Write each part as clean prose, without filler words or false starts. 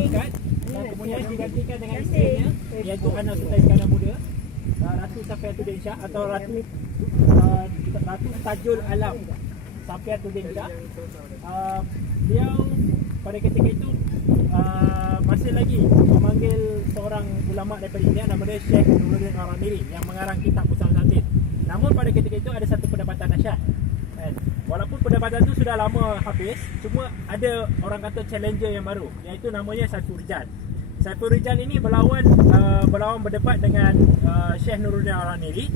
angkat dan kemudian digantikan dengan isterinya, iaitu anak Sultan Iskandar Muda, Ratu Safiatuddin Shah atau Ratu Tajul Alam Safiatuddin Shah. Beliau pada ketika itu masih lagi memanggil seorang ulama daripada India nama dia Syekh Nuruddin Al-Amiri yang mengarang kitab Usul Satin. Namun pada ketika itu ada satu perdebatan dahsyat. Walaupun perdebatan itu sudah lama habis, cuma ada orang kata challenger yang baru, iaitu namanya Saiful Rijal. Saiful Rijal ini berlawan berdebat dengan Syekh Nuruddin Al-Amiri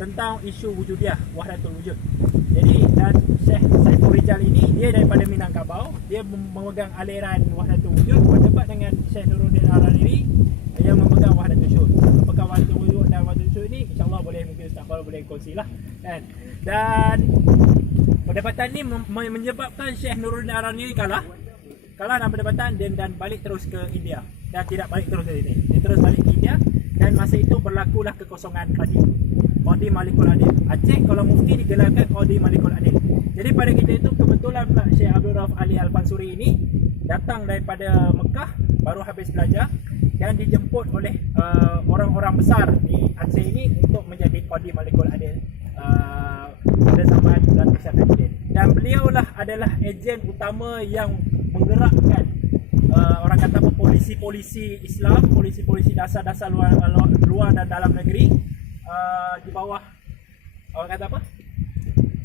tentang isu wujudiah, wahdatul wujud. Jadi dan Syekh Saiful Rijal ini dia daripada Minangkabau, dia memegang aliran wahdatul wujud, berdebat dengan Syekh Nuruddin Al-Amiri yang memegang wahdatul syuhud. Memegang wahdatul wujud dan wahdatul syuhud ini insya-Allah boleh mungkin Ustaz Baru boleh kongsilah kan. Dan perdebatan ini menyebabkan Syekh Nuruddin Al-Amiri kalah dalam perdebatan dan balik terus ke India. Dan tidak balik terus ke sini. Dia terus balik ke India dan masa itu berlakulah kekosongan Qadi Malikul Adil. Aceh kalau mufti digelarkan Qadi Malikul Adil. Jadi pada kita itu kebetulan pula Syekh Abdul Rauf Ali Al-Fansuri ini datang daripada Mekah, baru habis belajar dan dijemput oleh orang-orang besar di Aceh ini untuk menjadi Qadi Malikul Adil pada zaman Ratu Safiatuddin. Dan beliaulah adalah ejen utama yang menggerakkan orang kata apa, polisi-polisi Islam, polisi-polisi dasar-dasar luar dan dalam negeri di bawah orang kata apa,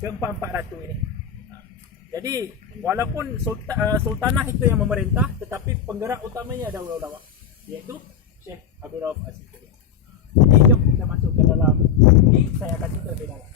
Keempat Ratu ini. Jadi walaupun sultanah itu yang memerintah, tetapi penggerak utamanya adalah ulama, iaitu Syekh Abdul Rauf Al-Fansuri. Jadi jom kita masuk ke dalam ini, saya akan cerita lebih dalam.